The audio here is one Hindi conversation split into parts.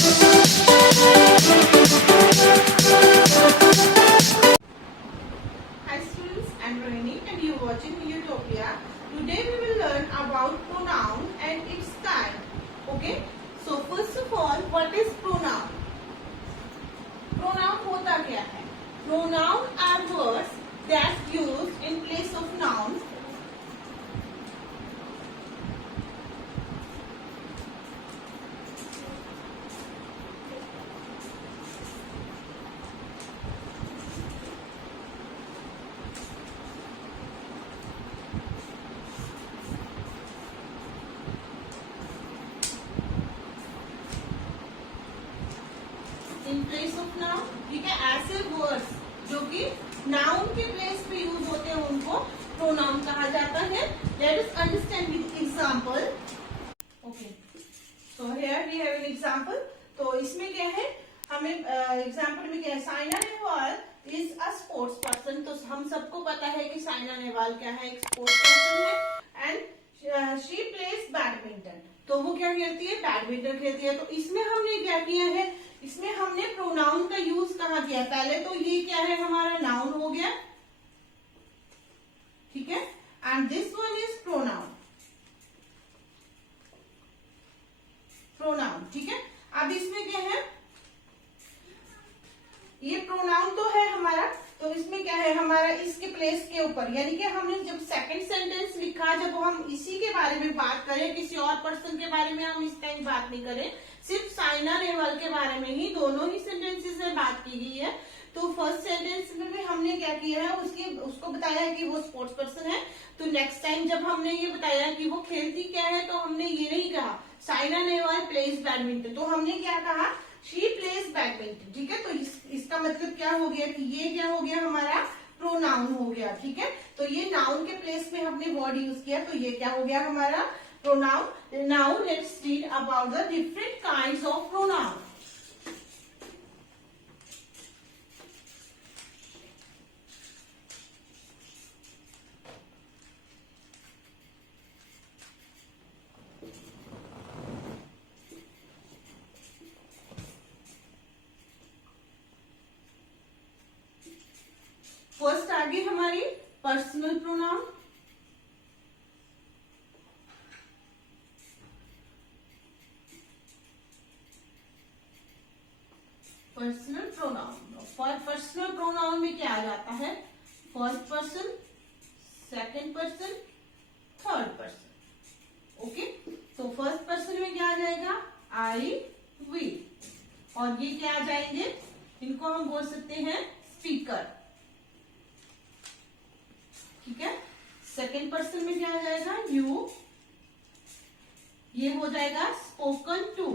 Hi students, I am Rohini and you are watching Utopia. Today we will learn about pronoun and its type. Okay, so first of all, what is pronoun? Pronoun होता क्या है? Pronoun are words that used in place of noun. In place of noun, ठीक है, ऐसे वर्ड्स जो कि नाउन के प्लेस पे यूज होते हैं उनको प्रोनाउन कहा जाता है. Let us understand with example. Okay, so here we have an example. तो इसमें क्या है, हमें एग्जांपल में क्या है, Saina Nehwal is a sports person. तो हम सबको पता है कि साइना नेहवाल क्या है, एक स्पोर्ट्स पर्सन है. And she plays badminton. तो वो क्या खेलती है, बैडमिंटन खेलती है. तो इसमें हमने क्या किया है, इसमें हमने प्रोनाउन का यूज कहाँ किया. पहले तो ये क्या है, हमारा नाउन हो गया, ठीक है, and this one is pronoun. Pronoun, ठीक है. अब इसमें क्या है, ये प्रोनाउन तो है हमारा. तो इसमें क्या है, हमारा इसके प्लेस के ऊपर, यानी कि हमने जब सेकंड सेंटेंस लिखा, जब हम इसी के बारे में बात करें, किसी और पर्सन के बारे में हम इस टाइम बात नहीं करें, सिर्फ साइना नेहवाल के बारे में ही दोनों ही सेंटेंसेस में बात की गई है. तो फर्स्ट सेंटेंस में भी हमने क्या किया है, उसको बताया है कि वो स्पोर्ट्स पर्सन है. तो नेक्स्ट टाइम जब हमने ये बताया कि वो खेलती क्या है, तो हमने ये नहीं कहा साइना नेहवाल प्लेज बैडमिंटन. तो हमने क्या कहा, शी प्लेज बैडमिंटन. ठीक है, तो इसका मतलब क्या हो गया कि ये क्या हो गया, हमारा प्रोनाउन हो गया. ठीक है, तो ये नाउन के प्लेस में हमने वर्ड यूज किया, तो ये क्या हो गया हमारा pronoun. Now let's read about the different kinds of pronoun. First आगे हमारी personal pronoun. Personal pronoun, personal pronoun में क्या आ जाता है, first person, second person, third person. Okay, तो फर्स्ट पर्सन में क्या आ जाएगा, आई, वी. और ये क्या आ जाएंगे, इनको हम बोल सकते हैं स्पीकर. ठीक है, सेकेंड पर्सन में क्या आ जाएगा, यू. ये हो जाएगा स्पोकन टू.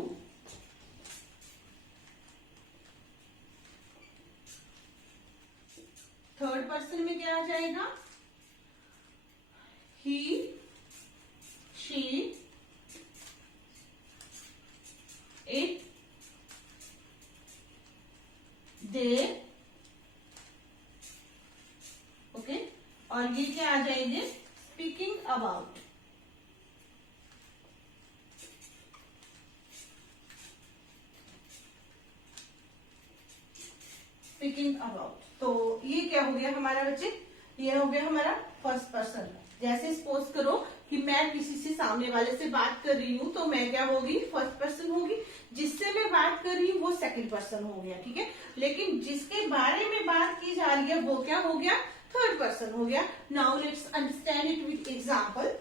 थर्ड पर्सन में क्या आ जाएगा, ही, शी, इट, दे. ओके, और ये क्या आ जाएंगे, स्पीकिंग अबाउट. Speaking about. तो ये क्या हो गया हमारा बच्चे, ये हो गया हमारा फर्स्ट पर्सन. जैसे सपोज करो कि मैं किसी से, सामने वाले से बात कर रही हूँ, तो मैं क्या होगी, फर्स्ट पर्सन होगी. जिससे मैं बात कर रही हूँ वो सेकंड पर्सन हो गया. ठीक है, लेकिन जिसके बारे में बात की जा रही है वो क्या हो गया, थर्ड पर्सन हो गया. Now let's understand it with example.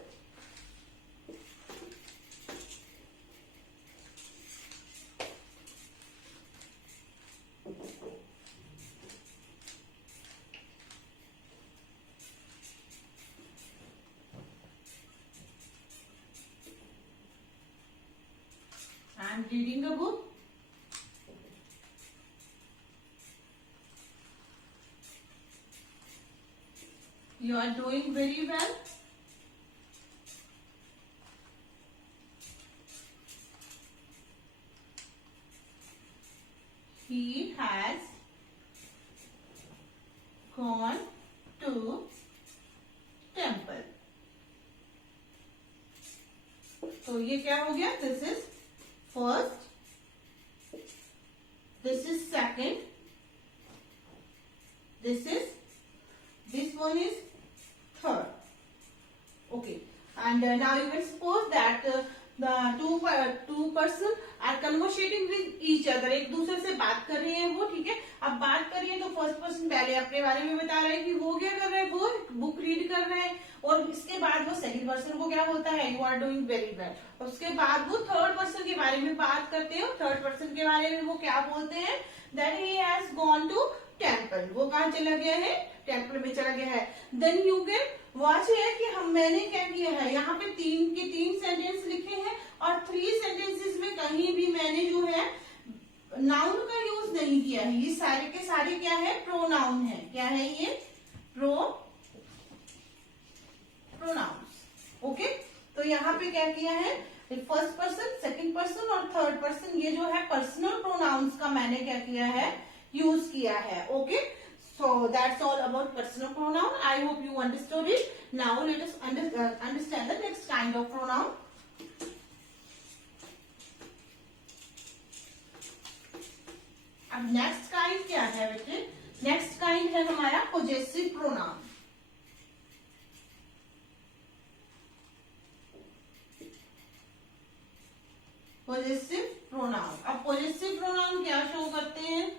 I am reading a book. You are doing very well. He has gone to temple. तो ये क्या हो गया, this is first second, this one is third. Okay, and now you can suppose that the two person are conversating with each other, एक दूसरे से बात कर रहे हैं वो, ठीक है। अब बात कर रही है तो फर्स्ट पर्सन पहले अपने बारे में बता रहा है कि वो क्या कर रहा है, वो बुक रीड कर रहा है, और इसके बाद वो सेकंड पर्सन को क्या बोलता है, you are doing very well. और उसके बाद वो थर्ड पर्सन के बारे में बात करते हैं, थर्ड पर्सन के बारे में वो क्या बोलते हैं, that he has gone to temple, वो कहाँ चला गया है, टेम्पल में चला गया है। देन यू कैन वॉच है कि मैंने क्या किया है, यहाँ पे तीन सेंटेंस लिखे हैं, और 3 सेंटेंसेस में कहीं भी मैंने जो है नाउन का यूज नहीं किया है, ये सारे के सारे क्या है, प्रोनाउन है। क्या है ये, प्रोनाउंस। ओके, तो यहाँ पे क्या किया है, फर्स्ट पर्सन, सेकंड पर्सन और थर्ड पर्सन, ये जो है पर्सनल प्रोनाउंस का मैंने क्या किया है, यूज किया है। Okay, so that's all about personal pronoun. I hope you understood it. Now let us understand the next kind of pronoun. अब नेक्स्ट काइंड क्या है बेटे, नेक्स्ट काइंड है हमारा पोजेसिव प्रोनाउन। पोजेसिव प्रोनाउन, अब पोजेसिव प्रोनाउन क्या शो करते हैं,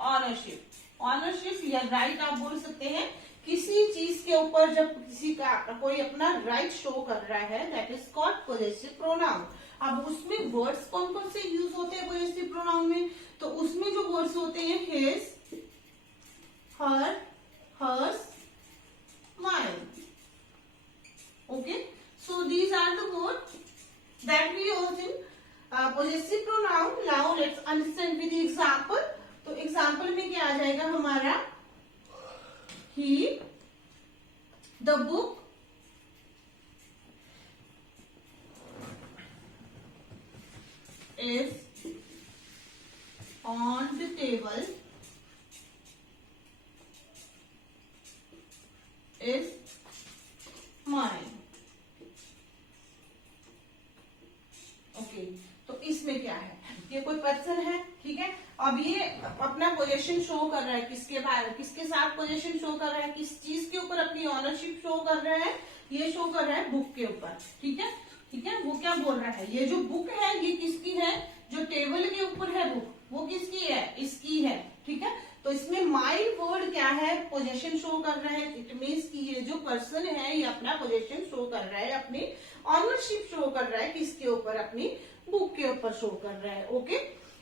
ऑनरशिप। ऑनरशिप या राइट आप बोल सकते हैं, किसी चीज के ऊपर जब किसी का कोई अपना राइट शो कर रहा है, that is called possessive pronoun. अब उसमें वर्ड्स कौन कौन से यूज होते हैं पोजेसिव प्रोनाउन में, तो उसमें जो वर्ड्स होते हैं his, her, hers, mine. Okay, so these are the words that we use in possessive pronoun. Now let's understand with example. तो एग्जाम्पल में क्या आ जाएगा हमारा, he, the book, is on the table, is mine. Okay, तो इसमें क्या है, ये कोई पर्सन है, ठीक है। अब ये अपना पोजीशन शो कर रहा है, किसके साथ पोजीशन शो कर रहा है, किस चीज के ऊपर अपनी ऑनरशिप शो कर रहा है, ये शो कर रहा है बुक के ऊपर, ठीक है। ठीक है, वो क्या बोल रहा है, ये जो बुक है ये किसकी है, जो टेबल के ऊपर है बुक, वो किसकी है, इसकी है, ठीक है। तो इसमें माई वर्ड क्या है, पोजीशन शो कर रहा है। इट मीन्स कि ये जो पर्सन है ये अपना पोजीशन शो कर रहा है, अपनी ऑनरशिप शो कर रहा है, किसके ऊपर, अपनी बुक के ऊपर शो कर रहा है। Okay,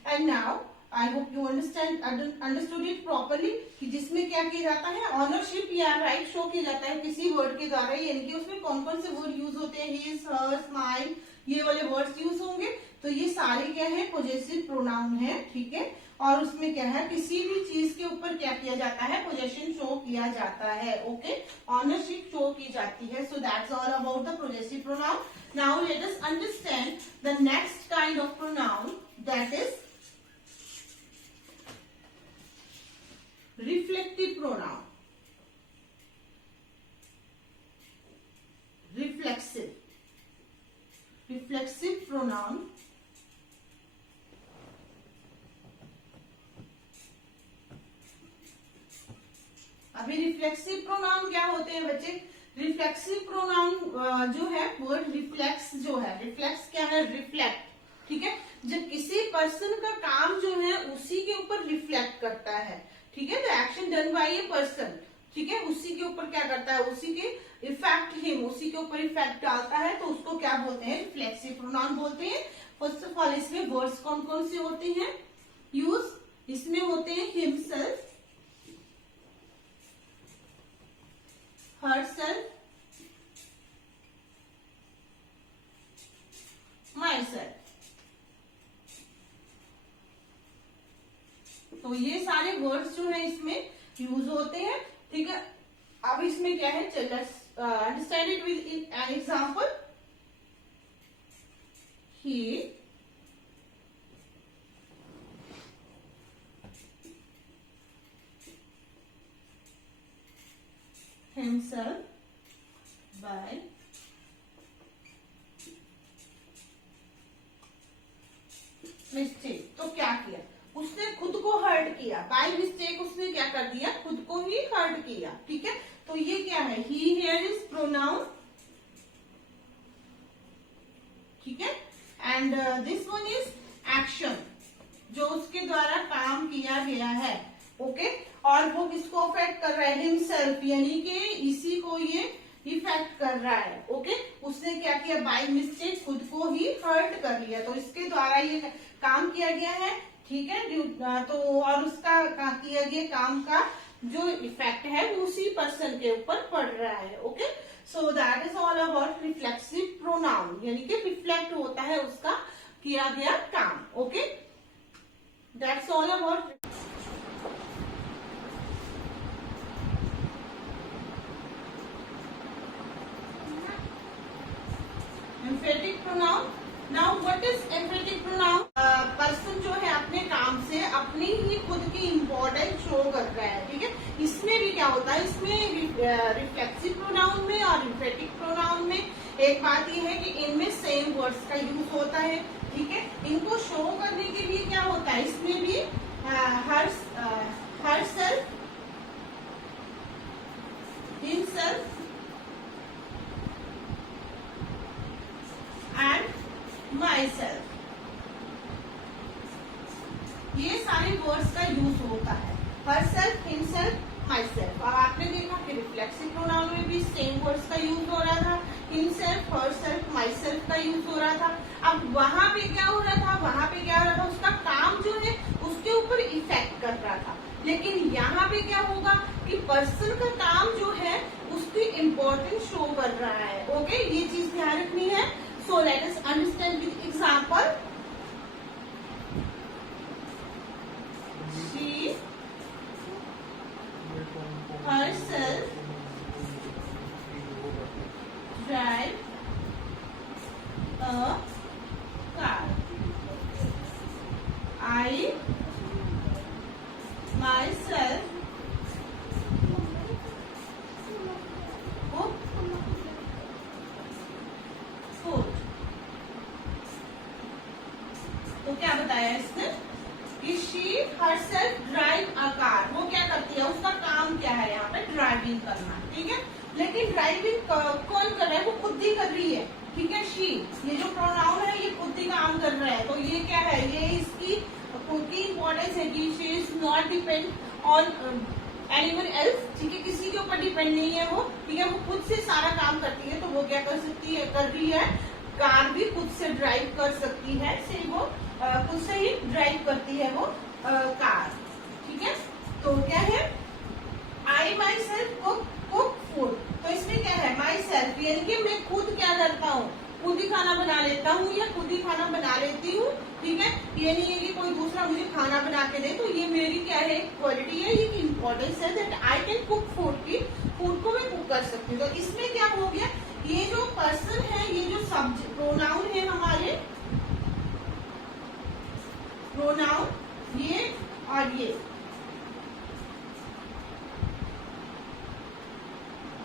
and now I hope you understood it properly, कि जिसमें क्या किया जाता है, ऑनरशिप या राइट शो किया जाता है किसी वर्ड के द्वारा, यानी कि उसमें कौन कौन से वर्ड यूज होते हैं, हिज, हर्स, माइन, ये वाले वर्ड्स यूज होंगे। तो ये सारे क्या है, पोजेसिव प्रोनाउन है, ठीक है। और उसमें क्या है, किसी भी चीज के ऊपर क्या किया जाता है, पोजेशन शो किया जाता है। ओके, ऑनरशिप शो की जाती है। So that's all about the possessive pronoun. Now let us understand the next kind of pronoun, that is reflective pronoun, reflexive pronoun। अभी रिफ्लेक्सिव प्रोनाउन क्या होते हैं बच्चे, रिफ्लेक्सिव प्रोनाउन जो है, वर्ड रिफ्लेक्स जो है, रिफ्लेक्स क्या है, रिफ्लेक्ट, ठीक है। जब किसी पर्सन का काम जो है उसी के ऊपर रिफ्लेक्ट करता है, ठीक है, the action done by a person, ठीक है, उसी के ऊपर क्या करता है, उसी के इफेक्ट हिम, उसी के ऊपर इफेक्ट डालता है, तो उसको क्या बोलते हैं, रिफ्लेक्सिव प्रोनाउन बोलते हैं। फर्स्ट ऑफ ऑल इसमें वर्ड्स कौन कौन से होते हैं यूज, इसमें होते हैं हिमसेल्फ, हरसेल्फ, माईसेल्फ। तो ये सारे वर्ड्स जो है इसमें यूज होते हैं, ठीक है। अब इसमें क्या है, let's understand it with an example. He, himself by mistake, तो क्या किया उसने, खुद को हर्ट किया, बाय मिस्टेक उसने क्या कर दिया, खुद को ही हर्ट किया। ठीक है, तो ये क्या है, ही हियर इज प्रोनाउन। ठीक है, and this one is action, जो उसके द्वारा काम किया गया है। ओके, और वो किसको अफेक्ट कर रहा है, हिमसेल्फ, यानी कि इसी को ये इफेक्ट कर रहा है। ओके, उसने क्या किया, बाय मिस्टेक खुद को ही हर्ट कर लिया, तो इसके द्वारा ये काम किया गया है। ठीक है, तो और उसका किया गया काम का जो इफेक्ट है वो उसी पर्सन के ऊपर पड़ रहा है। Okay, so that is all about reflexive pronoun, यानी कि रिफ्लेक्ट होता है उसका किया गया काम। Okay, that's all about emphatic pronoun. Now what is emphatic pronoun, person जो है अपने काम से अपनी ही खुद की इम्पोर्टेंस शो कर रहा है। ठीक है, इसमें भी क्या होता है, इसमें रिफ्लेक्सिव प्रोनाउन में और एम्फेटिक प्रोनाउन में एक बात यह है कि इनमें सेम वर्ड्स का यूज होता है। ठीक है, इनको शो करने के लिए क्या होता है, इसमें भी her self, himself and my self, ये सारे वर्ड्स का यूज होता है, her self, himself, my self. और आपने देखा कि रिफ्लेक्सिव प्रोनाउन में भी सेम वर्ड्स का यूज हो रहा था, himself, her self, my self का यूज हो रहा था। अब वहां पे क्या हो रहा था, वहां पे क्या हो रहा था, उसका काम जो है उसके ऊपर इफेक्ट कर रहा था। लेकिन यहाँ पे क्या होगा कि पर्सन का काम जो है उसकी इम्पोर्टेंस शो कर रहा है। ओके, ये चीज ध्यान रखनी है। So let us understand with example. She herself drive a car. I myself cook food. तो क्या बताया इसने कि she herself drive a car, वो क्या करती है, उसका काम क्या है यहाँ पे, ड्राइविंग करना। ठीक है, लेकिन ड्राइविंग कौन कर रहा है, वो खुद ही कर रही है। ठीक है, शी, ये जो प्रोनाउन है ये खुद ही काम कर रहा है, तो ये क्या है, ये इसकी खुद की इम्पोर्टेंस है कि she is not depend on anyone else. ठीक है, किसी के ऊपर डिपेंड नहीं है वो। ठीक है, वो खुद से सारा काम करती है, तो वो क्या कर सकती है, कर रही है, कार भी खुद से ड्राइव कर सकती है, से वो खुद से ही ड्राइव करती है वो कार। ठीक है, तो क्या है, आई माई सेल्फ कुक फूड, तो इसमें क्या है, माई सेल्फ यानी कि मैं खुद क्या करता हूँ, खुद ही खाना बना लेता हूँ या खुद ही खाना बना लेती हूँ। ठीक है, ये नहीं है कि कोई दूसरा मुझे खाना बना के दे, तो ये मेरी क्या है, क्वालिटी है, ये इम्पोर्टेंस है that I can cook food, की फूड को मैं कुक कर सकती हूँ। तो इसमें क्या हो गया, ये जो पर्सन है, ये जो सब्जेक्ट प्रोनाउन है हमारे, प्रोनाउन ये और ये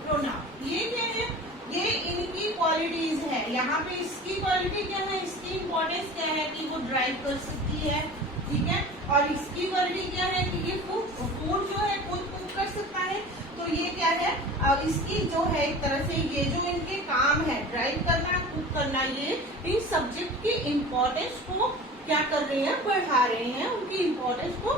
प्रोनाउन, ये क्या है, ये इनकी क्वालिटीज है। यहाँ पे इसकी क्वालिटी क्या है, इसकी इम्पोर्टेंस क्या है कि वो ड्राइव कर सकती है। ठीक है, और इसकी क्वालिटी क्या है कि ये फूड जो है खुद कुक कर सकता है। तो ये क्या है, अब इसकी जो है एक तरह से ये जो इनके काम है, ड्राइव करना, कुक करना, ये इन सब्जेक्ट की इम्पोर्टेंस को क्या कर रहे हैं, बढ़ा रहे हैं, उनकी इम्पोर्टेंस को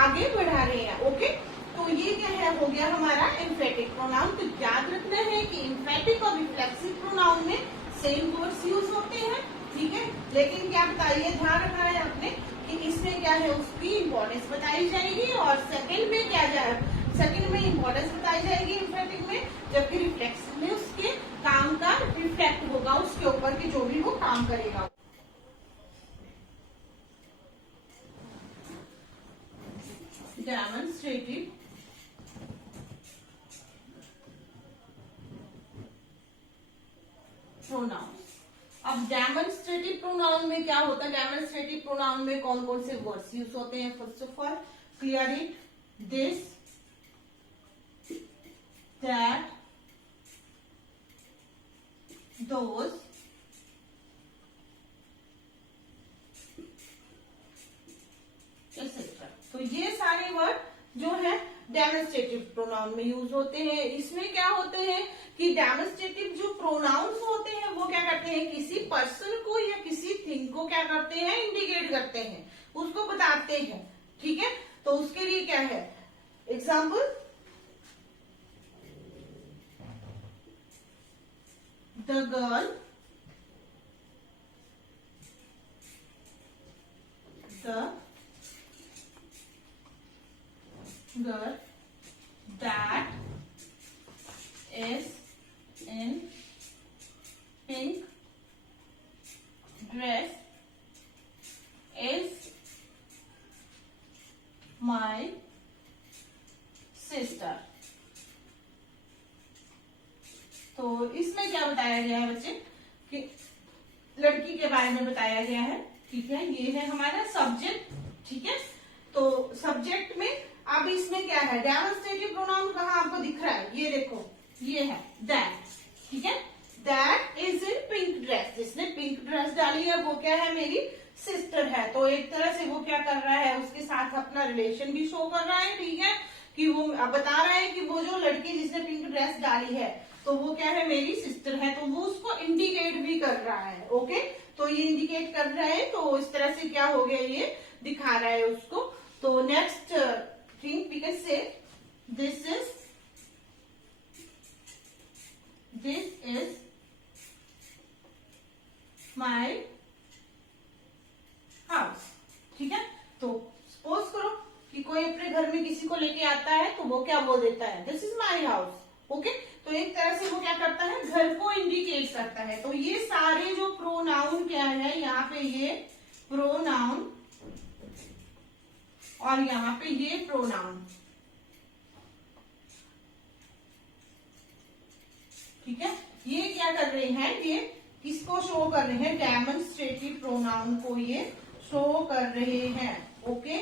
आगे बढ़ा रहे हैं। ओके, तो ये क्या है, हो गया हमारा एम्फेटिक प्रोनाउन। तो याद रखना है कि एम्फेटिक और रिफ्लेक्सिव प्रोनाउन में सेम वर्ड्स यूज होते हैं। ठीक है, लेकिन क्या बताइए, ध्यान रखना है आपने कि इसमें क्या है, उसकी इम्पोर्टेंस बताई जाएगी, और सेकंड में क्या जाए, सेकंड में इम्पोर्टेंस बताई जाएगी एम्फेटिक में, जबकि रिफ्लेक्सिव में उसके काम का रिफ्लेक्ट होगा उसके ऊपर कि जो भी वो काम करेगा। Demonstrative pronoun. अब डेमोन्स्ट्रेटिव प्रोनाउन में क्या होता है, डेमोन्स्ट्रेटिव प्रोनाउन में कौन कौन से वर्ड्स यूज होते हैं, first of all clear it, this, that, those, demonstrative pronoun में यूज होते हैं। इसमें क्या होते हैं कि डेमोन्स्ट्रेटिव जो प्रोनाउंस होते हैं वो क्या करते हैं, किसी पर्सन को या किसी थिंग को क्या करते हैं, इंडिकेट करते हैं, उसको बताते हैं। ठीक है, तो उसके लिए क्या है, example, the girl, girl that is in pink dress is my sister। तो इसमें क्या बताया गया है बच्चे कि लड़की के बारे में बताया गया है। ठीक है, ये है हमारा सब्जेक्ट। ठीक है, तो सब्जेक्ट में अब इसमें क्या है, डेमोन्स्ट्रेटिव प्रोनाउन कहाँ आपको दिख रहा है, ये देखो, ये है दैट। ठीक है, that is in pink dress, जिसने पिंक ड्रेस डाली है वो क्या है, मेरी सिस्टर है। तो एक तरह से वो क्या कर रहा है, उसके साथ अपना रिलेशन भी शो कर रहा है। ठीक है, कि वो बता रहा है कि वो जो लड़की जिसने पिंक ड्रेस डाली है तो वो क्या है, मेरी सिस्टर है। तो वो उसको इंडिकेट भी कर रहा है। ओके, तो ये इंडिकेट कर रहा है, तो इस तरह से क्या हो गया, ये दिखा रहा है उसको। तो next thing we can say, this is my house. ठीक है, तो सपोज करो कि कोई अपने घर में किसी को लेके आता है तो वो क्या बोल देता है, this is my house. Okay, तो एक तरह से वो क्या करता है, घर को इंडिकेट करता है। तो ये सारे जो प्रोनाउन क्या है, यहाँ पे ये प्रोनाउन और यहाँ पे ये प्रोनाउन। ठीक है, ये क्या कर रहे हैं, ये किसको शो कर रहे हैं, डेमोन्स्ट्रेटिव प्रोनाउन को ये शो कर रहे हैं। Okay,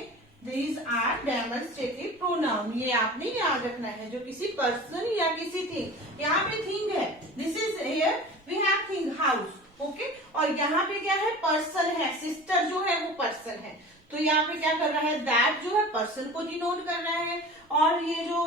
these are demonstrative pronoun, ये आपने याद रखना है, जो किसी पर्सन या किसी थिंग, यहाँ पे थिंग है, this is here we have thing house. Okay, और यहाँ पे क्या है, पर्सन है, सिस्टर जो है वो पर्सन है। तो यहाँ पे क्या कर रहा है, दैट जो है पर्सन को डिनोट कर रहा है, और ये जो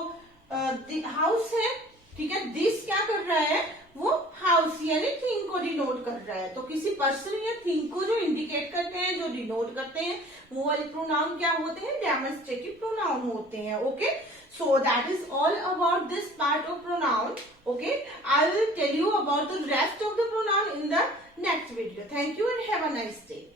हाउस है, ठीक है, दिस क्या कर रहा है, वो हाउस यानी थिंग को डिनोट कर रहा है। तो किसी पर्सन या थिंग को जो इंडिकेट करते हैं, जो डिनोट करते हैं, वो वाले प्रोनाउन क्या होते हैं, डेमोन्स्ट्रेटिव प्रोनाउन होते हैं। Okay, so that is all about this part of pronoun. Okay, I will tell you about the rest of the pronoun in the next video. Thank you and have a nice day.